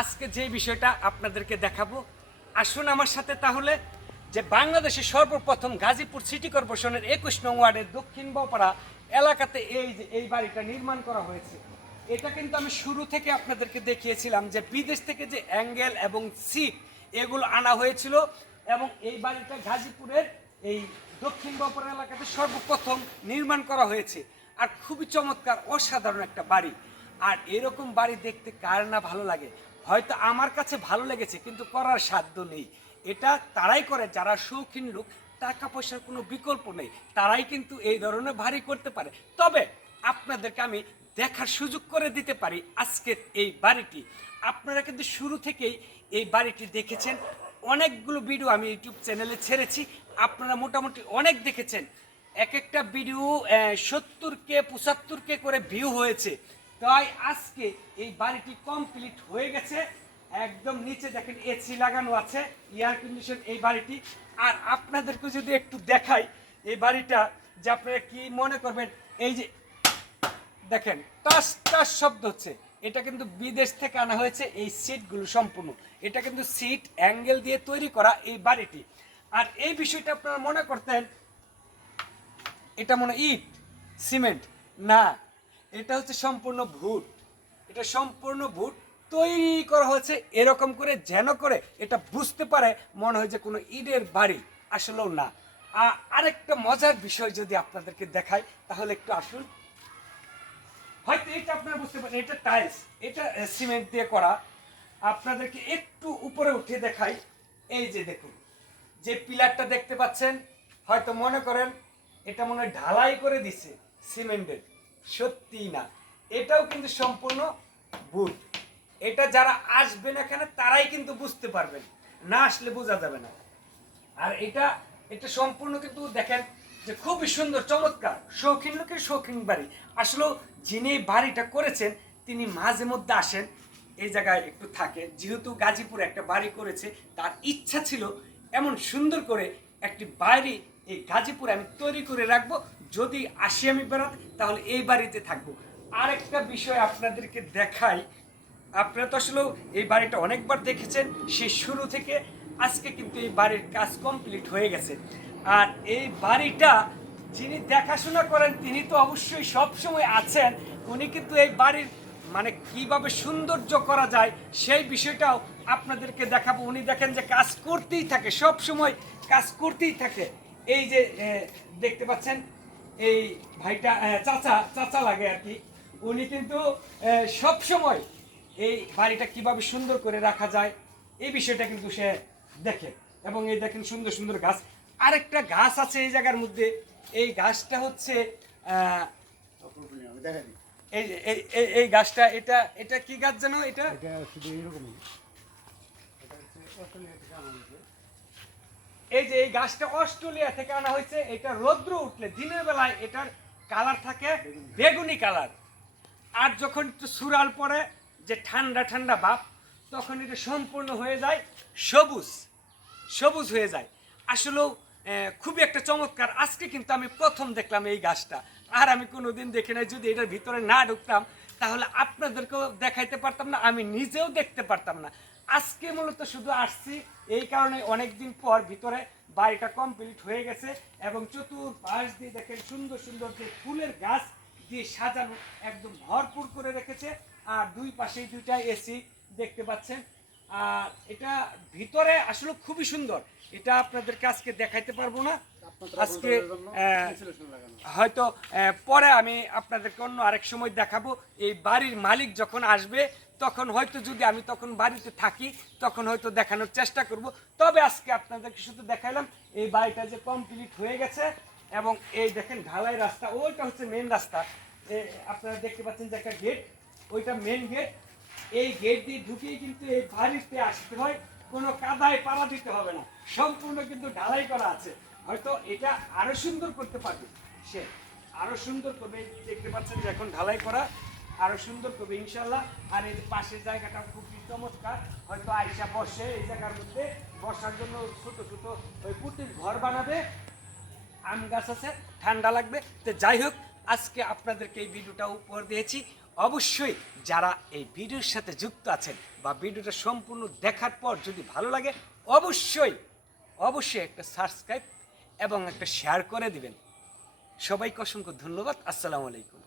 আজকে যে বিষয়টা আপনাদেরকে দেখাবো, আসুন আমার সাথে তাহলে, যে বাংলাদেশের সর্বপ্রথম গাজীপুর সিটি কর্পোরেশনের একুশ নং ওয়ার্ডের দক্ষিণ বপাড়া এলাকাতে এই যে, এই বাড়িটা নির্মাণ করা হয়েছে। এটা কিন্তু আমি শুরু থেকে আপনাদেরকে দেখিয়েছিলাম যে বিদেশ থেকে যে অ্যাঙ্গেল এবং সিট এগুলো আনা হয়েছিল এবং এই বাড়িটা গাজীপুরের এই দক্ষিণ বপাড়া এলাকাতে সর্বপ্রথম নির্মাণ করা হয়েছে। আর খুবই চমৎকার, অসাধারণ একটা বাড়ি। আর এরকম বাড়ি দেখতে কার না ভালো লাগে? হয়তো আমার কাছে ভালো লেগেছে, কিন্তু করার সাধ্য নেই। এটা তারাই করে, যারা শৌখিন লোক টাকা পয়সার কোনো বিকল্প নেই। তারাই কিন্তু এই ধরনের বাড়ি করতে পারে। তবে আপনাদেরকে আমি দেখার সুযোগ করে দিতে পারি আজকের এই বাড়িটি। আপনারা কিন্তু শুরু থেকেই এই বাড়িটি দেখেছেন। অনেকগুলো ভিডিও আমি ইউটিউব চ্যানেলে ছেড়েছি। আপনারা মোটামুটি অনেক দেখেছেন। এক একটা ভিডিও সত্তর কে, পঁচাত্তর কে করে ভিউ হয়েছে। তাই আজকে এই বাড়িটি কমপ্লিট হয়ে গেছে। একদম নিচে দেখেন এসি লাগানো আছে এয়ার কন্ডিশন এই বাড়িটি। আর আপনাদেরকে যদি একটু দেখাই, এই বাড়িটা যে আপনারা কি মনে করবেন, এই যে দেখেন, টাস টাস শব্দ হচ্ছে। এটা কিন্তু বিদেশ থেকে আনা হয়েছে, এই সিটগুলো সম্পূর্ণ। এটা কিন্তু সিট অ্যাঙ্গেল দিয়ে তৈরি করা এই বাড়িটি। আর এই বিষয়টা আপনারা মনে করতেন, এটা মনে ইট, সিমেন্ট। না এটা হচ্ছে সম্পূর্ণ ভুট এটা সম্পূর্ণ ভুট তৈরি করা হয়েছে এরকম করে যেন করে এটা বুঝতে পারে মনে হয় যে কোনো ইটের বাড়ি। আসলেও না। আরেকটা মজার বিষয় যদি আপনাদেরকে দেখাই, তাহলে একটু আসুন। হয়তো এটা আপনারা বুঝতে পারেন এটা টাইলস, এটা সিমেন্ট দিয়ে করা। আপনাদেরকে একটু উপরে উঠে দেখাই। এই যে দেখুন, যে পিলারটা দেখতে পাচ্ছেন, হয়তো মনে করেন এটা মনে ঢালাই করে দিছে সিমেন্টের। সত্যি না। এটাও কিন্তু সম্পূর্ণ বুট এটা যারা আসবেন এখানে তারাই কিন্তু বুঝতে পারবেন না আসলে বোঝা যাবে না। আর এটা এটা সম্পূর্ণ কিন্তু দেখেন যে খুবই সুন্দর, চমৎকার, শৌখিন লোকের শৌখিন বাড়ি। আসলে যিনি বাড়িটা করেছেন, তিনি মাঝে মধ্যে আসেন, এই জায়গায় একটু থাকে যেহেতু গাজীপুরে একটা বাড়ি করেছে, তার ইচ্ছা ছিল এমন সুন্দর করে একটি বাড়ি এই গাজীপুরে আমি তৈরি করে রাখব। যদি আসি আমি বেড়াতে, তাহলে এই বাড়িতে থাকব। আরেকটা বিষয় আপনাদেরকে দেখাই। আপনারা তো আসলে এই বাড়িটা অনেকবার দেখেছেন সেই শুরু থেকে আজকে কিন্তু এই বাড়ির কাজ কমপ্লিট হয়ে গেছে। আর এই বাড়িটা যিনি দেখাশোনা করেন, তিনি তো অবশ্যই সব সময় আছেন। উনি কিন্তু এই বাড়ির মানে কীভাবে সৌন্দর্য করা যায়, সেই বিষয়টাও আপনাদেরকে দেখাবো। উনি দেখেন যে কাজ করতেই থাকে সব সময় কাজ করতেই থাকে। এই যে দেখতে পাচ্ছেন এই ভাইটা চাচা চাচা লাগে আর কি। উনি কিন্তু সব সময় এই বাড়িটা কীভাবে সুন্দর করে রাখা যায়, এই বিষয়টা কিন্তু সে দেখে। এবং এই দেখেন সুন্দর সুন্দর গাছ। আরেকটা গাছ আছে এই জায়গার মধ্যে। এই গাছটা হচ্ছে এই- এই গাছটা, এটা এটা কি গাছ জানো এটা? এই যে এই গাছটা অস্ট্রেলিয়া থেকে আনা হয়েছে, এটা রৌদ্র উঠলে দিনের বেলায় এটার কালার থাকে বেগুনি কালার। আর যখন একটু সুরাল পরে যে ঠান্ডা ঠান্ডা ভাব, তখন এটা সম্পূর্ণ হয়ে যায় সবুজ সবুজ হয়ে যায়। আসলেও খুবই একটা চমৎকার। আজকে কিন্তু আমি প্রথম দেখলাম এই গাছটা। আর আমি কোনোদিন দেখি নাই, যদি এটার ভিতরে না ঢুকতাম, তাহলে আপনাদেরকেও দেখাইতে পারতাম না, আমি নিজেও দেখতে পারতাম না। আজকে মূলত শুধু আসছি, এই কারণে অনেকদিন পর ভিতরে বাড়িটা কমপ্লিট হয়ে গেছে এবং চতুর্পাশ দিয়ে দেখেন সুন্দর সুন্দর যে ফুলের গাছ দিয়ে সাজানো একদম ভরপুর করে রেখেছে। আর দুই পাশেই দুইটা এসি দেখতে পাচ্ছেন। আর এটা ভিতরে আসলে খুবই সুন্দর। এটা আপনাদেরকে আজকে দেখাইতে পারব না। আজকে হয়তো পরে আমি আপনাদেরকে অন্য আরেক সময় দেখাবো। এই বাড়ির মালিক যখন আসবে তখন হয়তো যদি আমি তখন বাড়িতে থাকি তখন হয়তো দেখানোর চেষ্টা করব। তবে আজকে আপনাদেরকে শুধু দেখাইলাম এই বাড়িটা যে কমপ্লিট হয়ে গেছে এবং এই দেখেন ঢালাই রাস্তা ওইটা হচ্ছে মেন রাস্তা। আপনারা দেখতে পাচ্ছেন যে একটা গেট ওইটা মেন গেট এই গেট দিয়ে ঢুকেই কিন্তু এই বাড়িতে আসতে হয়। কোনো কাদায় পাড়া দিতে হবে না। সম্পূর্ণ কিন্তু ঢালাই করা আছে। হয়তো এটা আরও সুন্দর করতে পারবে। সে আরও সুন্দর করবে। দেখতে পাচ্ছেন যে এখন ঢালাই করা। আরও সুন্দর করবে, ইনশাল্লাহ। আর এই পাশের জায়গাটা খুব চমৎকার। হয়তো আইসা বসে এই জায়গার মধ্যে। বসার জন্য ছোট ছোট ওই কুটির ঘর বানাবে। আম গাছ আছে, ঠান্ডা লাগবে। তো যাই হোক, আজকে আপনাদেরকে এই ভিডিওটা উপহার দিয়েছি। অবশ্যই যারা এই ভিডিওর সাথে যুক্ত আছেন বা ভিডিওটা সম্পূর্ণ দেখার পর যদি ভালো লাগে, অবশ্যই অবশ্যই একটা সাবস্ক্রাইব এবং একটা শেয়ার করে দিবেন। সবাইকে অসংখ্য ধন্যবাদ। আসসালামু আলাইকুম।